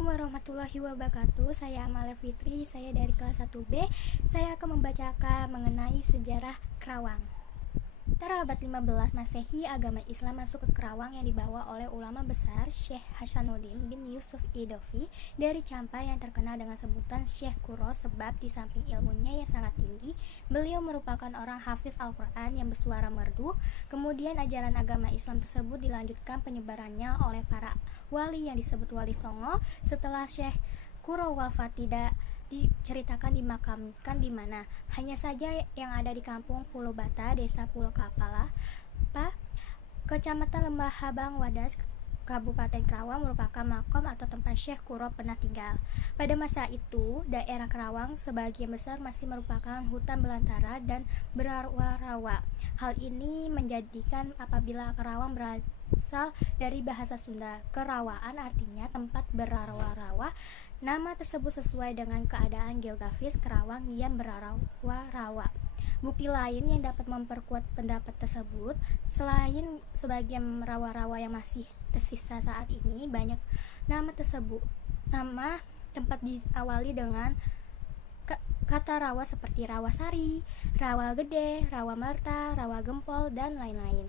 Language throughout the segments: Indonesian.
Assalamualaikum warahmatullahi wabarakatuh. Saya Amalia Fitri, saya dari kelas 1B. Saya akan membacakan mengenai sejarah Kerawang. Pada abad 15 Masehi, agama Islam masuk ke Kerawang yang dibawa oleh ulama besar Syekh Hasanuddin bin Yusuf Idofi dari Campai yang terkenal dengan sebutan Syekh Kuro sebab di samping ilmunya yang sangat tinggi, beliau merupakan orang hafiz Al-Quran yang bersuara merdu. Kemudian ajaran agama Islam tersebut dilanjutkan penyebarannya oleh para wali yang disebut Wali Songo. Setelah Syekh Kuro wafat, tidak diceritakan dimakamkan di mana. Hanya saja yang ada di kampung Pulau Bata, desa Pulau Kapala, Kecamatan Lembah Habang Wadas, Kabupaten Kerawang merupakan makam atau tempat Syekh Kuro pernah tinggal. Pada masa itu, daerah Kerawang sebagian besar masih merupakan hutan belantara dan berawa-rawa. Hal ini menjadikan apabila Kerawang berasal dari bahasa Sunda, kerawaan artinya tempat berawa-rawa. Nama tersebut sesuai dengan keadaan geografis Kerawang yang berawa-rawa. Bukti lain yang dapat memperkuat pendapat tersebut, selain sebagian rawa-rawa yang masih tersisa saat ini, banyak nama tempat diawali dengan kata rawa seperti Rawa Sari, Rawa Gede, Rawa Merta, Rawa Gempol, dan lain-lain.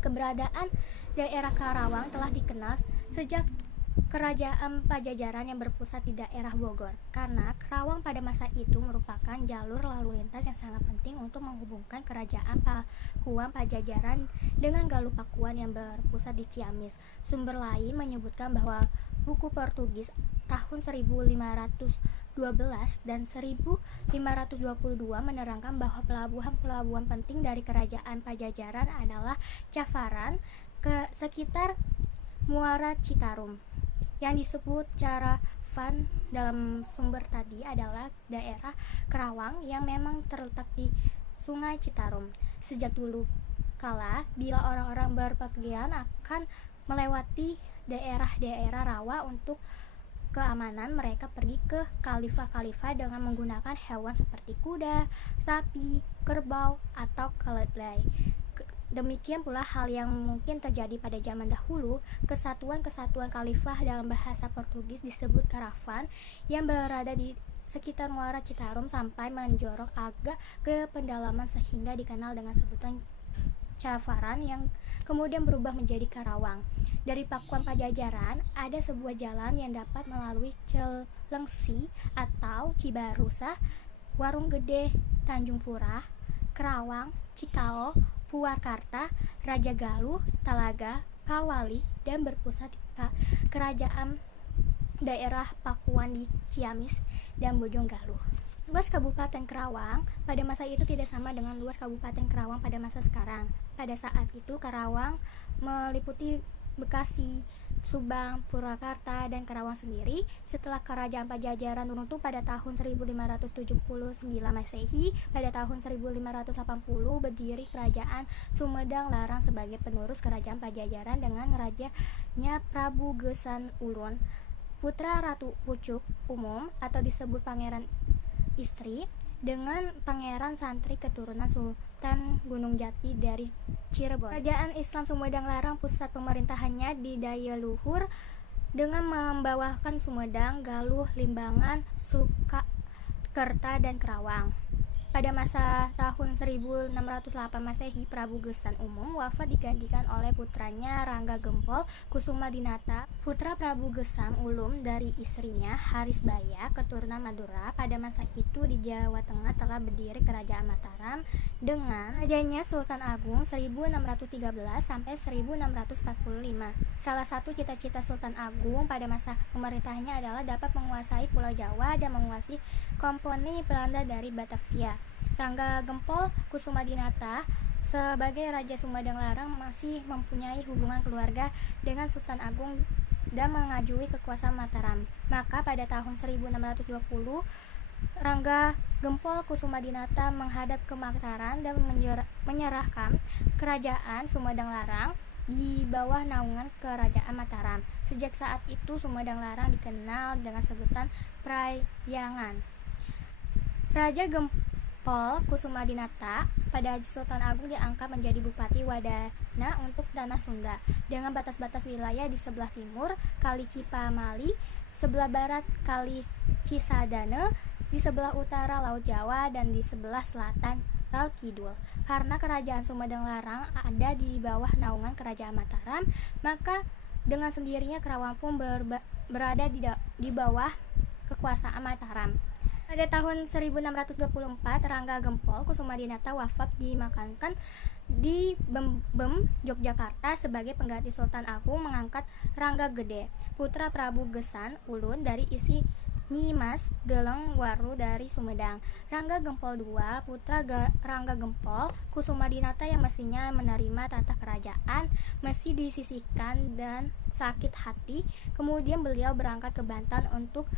Keberadaan daerah Kerawang telah dikenal sejak Kerajaan Pajajaran yang berpusat di daerah Bogor, karena Kerawang pada masa itu merupakan jalur lalu lintas yang sangat penting untuk menghubungkan Kerajaan Pakuan Pajajaran dengan Galuh Pakuan yang berpusat di Ciamis. Sumber lain menyebutkan bahwa buku Portugis tahun 1512 dan 1522 menerangkan bahwa pelabuhan-pelabuhan penting dari Kerajaan Pajajaran adalah Cavaran ke sekitar Muara Citarum. Yang disebut Caravan dalam sumber tadi adalah daerah Kerawang yang memang terletak di Sungai Citarum. Sejak dulu kala, bila orang-orang berpergian akan melewati daerah-daerah rawa untuk keamanan, mereka pergi ke khalifah-khalifah dengan menggunakan hewan seperti kuda, sapi, kerbau, atau keledai. Demikian pula hal yang mungkin terjadi pada zaman dahulu. Kesatuan-kesatuan khalifah dalam bahasa Portugis disebut karavan yang berada di sekitar Muara Citarum sampai menjorok agak ke pendalaman sehingga dikenal dengan sebutan Cavaran yang kemudian berubah menjadi Karawang. Dari Pakuan Pajajaran ada sebuah jalan yang dapat melalui Celengsi atau Cibarusa, Warung Gede, Tanjung Pura, Kerawang, Cikao, Purwakarta, Raja Galuh, Talaga, Kawali, dan berpusat di kerajaan daerah Pakuan di Ciamis dan Bojonggaluh. Luas Kabupaten Kerawang pada masa itu tidak sama dengan luas Kabupaten Kerawang pada masa sekarang. Pada saat itu Kerawang meliputi Bekasi, Subang, Purwakarta, dan Kerawang sendiri. Setelah Kerajaan Pajajaran runtuh pada tahun 1579 Masehi, pada tahun 1580 berdiri Kerajaan Sumedang Larang sebagai penerus Kerajaan Pajajaran dengan rajanya Prabu Gesan Ulun, putra Ratu Pucuk Umum atau disebut Pangeran Istri, dengan pangeran santri keturunan Sultan Gunung Jati dari Cirebon. Kerajaan Islam Sumedang Larang pusat pemerintahannya di Daya Luhur dengan membawakan Sumedang, Galuh, Limbangan, Sukakerta, dan Kerawang. Pada masa tahun 1608 Masehi, Prabu Gesan Umum wafat digantikan oleh putranya Rangga Gempol Kusumadinata, putra Prabu Gesan Ulum dari istrinya Harisbaya, keturunan Madura. Pada masa itu di Jawa Tengah telah berdiri Kerajaan Mataram dengan rajanya Sultan Agung 1613 sampai 1645. Salah satu cita-cita Sultan Agung pada masa pemerintahannya adalah dapat menguasai Pulau Jawa dan menguasai komponi Belanda dari Batavia. Rangga Gempol Kusumadinata sebagai Raja Sumedang Larang masih mempunyai hubungan keluarga dengan Sultan Agung dan mengajui kekuasaan Mataram. Maka pada tahun 1620 Rangga Gempol Kusumadinata menghadap ke Mataram dan menyerahkan Kerajaan Sumedang Larang di bawah naungan Kerajaan Mataram. Sejak saat itu Sumedang Larang dikenal dengan sebutan Prayangan. Raja Gempol Kusumadinata pada Sultan Agung diangkat menjadi Bupati Wadana untuk tanah Sunda dengan batas-batas wilayah di sebelah timur Kali Cipamali sebelah barat Kali Cisadane, di sebelah utara Laut Jawa, dan di sebelah selatan Laut Kidul. Karena Kerajaan Sumedang Larang ada di bawah naungan Kerajaan Mataram, maka dengan sendirinya Kerawang pun berada di bawah kekuasaan Mataram. Pada tahun 1624, Rangga Gempol Kusumadinata wafat dimakamkan di Bembem, Yogyakarta. Sebagai pengganti Sultan Agung mengangkat Rangga Gede, putra Prabu Gesan Ulun dari isi Nyimas Geleng Waru dari Sumedang. Rangga Gempol II, putra Rangga Gempol Kusumadinata yang mestinya menerima tata kerajaan, mesti disisihkan dan sakit hati. Kemudian beliau berangkat ke Banten untuk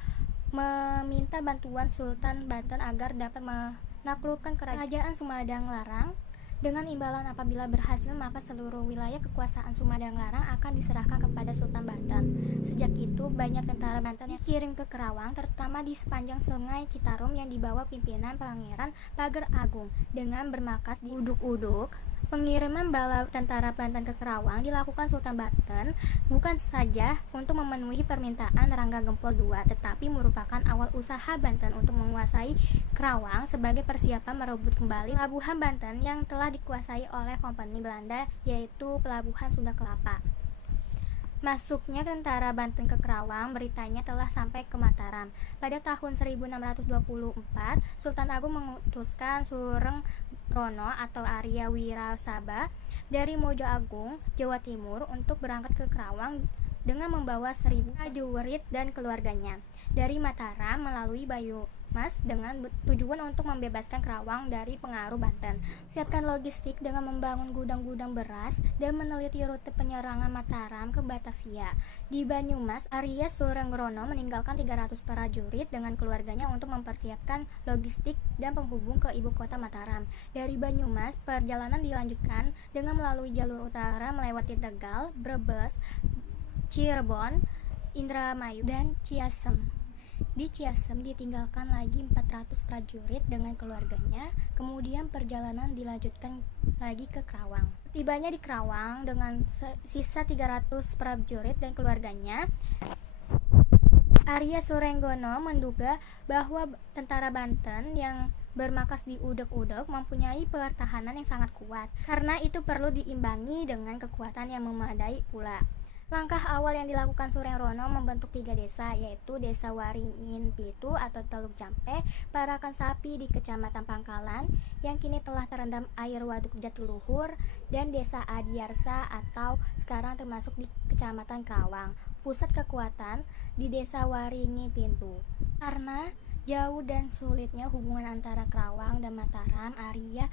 meminta bantuan Sultan Banten agar dapat menaklukkan Kerajaan Sumedang Larang. Dengan imbalan apabila berhasil, maka seluruh wilayah kekuasaan Sumedang Larang akan diserahkan kepada Sultan Banten. Sejak itu, banyak tentara Banten yang dikirim ke Kerawang, terutama di sepanjang Sungai Citarum yang dibawa pimpinan Pangeran Pager Agung. Dengan bermarkas di Uduk-Uduk, pengiriman bala tentara Banten ke Kerawang dilakukan Sultan Banten bukan saja untuk memenuhi permintaan Rangga Gempol II, tetapi merupakan awal usaha Banten untuk menguasai Kerawang sebagai persiapan merebut kembali pelabuhan Banten yang telah dikuasai oleh Kompani Belanda, yaitu Pelabuhan Sunda Kelapa. Masuknya tentara Banten ke Kerawang beritanya telah sampai ke Mataram. Pada tahun 1624, Sultan Agung mengutuskan Sureng Rono atau Arya Wirasaba dari Mojo Agung, Jawa Timur untuk berangkat ke Kerawang dengan membawa 1000 prajurit dan keluarganya dari Mataram melalui Banyumas dengan tujuan untuk membebaskan Kerawang dari pengaruh Banten. Siapkan logistik dengan membangun gudang-gudang beras dan meneliti rute penyerangan Mataram ke Batavia. Di Banyumas, Arya Surengrono meninggalkan 300 prajurit dengan keluarganya untuk mempersiapkan logistik dan penghubung ke ibu kota Mataram. Dari Banyumas, perjalanan dilanjutkan dengan melalui jalur utara melewati Tegal, Brebes, Cirebon, Indramayu, dan Ciasem. Di Ciasem ditinggalkan lagi 400 prajurit dengan keluarganya. Kemudian perjalanan dilanjutkan lagi ke Kerawang. Tibanya di Kerawang dengan sisa 300 prajurit dan keluarganya, Arya Surenggono menduga bahwa tentara Banten yang bermarkas di Uduk-Uduk mempunyai pertahanan yang sangat kuat. Karena itu perlu diimbangi dengan kekuatan yang memadai pula. Langkah awal yang dilakukan Surengrono membentuk 3 desa, yaitu Desa Waringin Pitu atau Teluk Jampe, Parakan Sapi di Kecamatan Pangkalan yang kini telah terendam air Waduk Jatiluhur, dan Desa Adiarsa atau sekarang termasuk di Kecamatan Kerawang. Pusat kekuatan di Desa Waringin Pitu. Karena jauh dan sulitnya hubungan antara Kerawang dan Mataram, Arya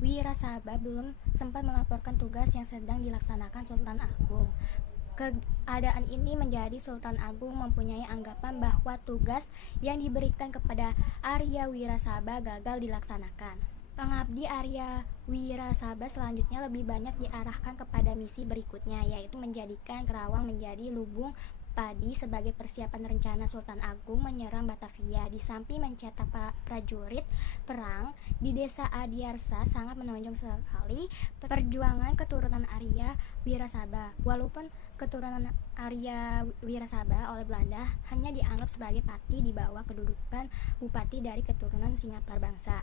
Wirasaba belum sempat melaporkan tugas yang sedang dilaksanakan Sultan Agung. Keadaan ini menjadi Sultan Agung mempunyai anggapan bahwa tugas yang diberikan kepada Arya Wirasaba gagal dilaksanakan. Pengabdi Arya Wirasaba selanjutnya lebih banyak diarahkan kepada misi berikutnya, yaitu menjadikan Kerawang menjadi lubung padi sebagai persiapan rencana Sultan Agung menyerang Batavia. Di samping mencetak prajurit perang, di Desa Adiarsa sangat menonjol sekali perjuangan keturunan Arya Wirasaba. Walaupun keturunan Arya Wirasaba oleh Belanda hanya dianggap sebagai pati di bawah kedudukan bupati dari keturunan Singapura bangsa,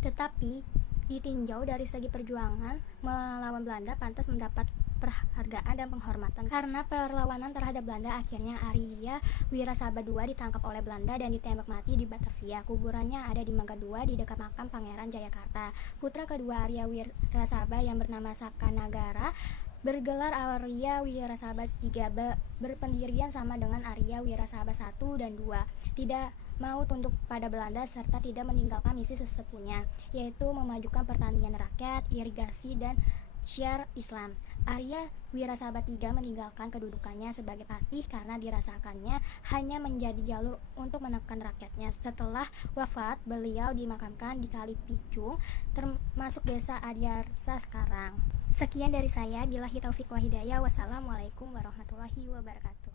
tetapi ditinjau dari segi perjuangan melawan Belanda pantas mendapat penghargaan dan penghormatan. Karena perlawanan terhadap Belanda, akhirnya Arya Wirasaba II ditangkap oleh Belanda dan ditembak mati di Batavia. Kuburannya ada di Mangga II di dekat makam Pangeran Jayakarta. Putra kedua Arya Wirasaba yang bernama Sakanagara bergelar Arya Wirasaba III, berpendirian sama dengan Arya Wirasaba I dan II. Tidak mau tunduk pada Belanda serta tidak meninggalkan misi sesepuhnya, yaitu memajukan pertanian rakyat, irigasi, dan syiar Islam. Arya Wirasaba III meninggalkan kedudukannya sebagai patih karena dirasakannya hanya menjadi jalur untuk menekan rakyatnya. Setelah wafat, beliau dimakamkan di Kali Picung, termasuk Desa Adiarsa sekarang. Sekian dari saya, billahi taufiq wa hidayah. Wassalamualaikum warahmatullahi wabarakatuh.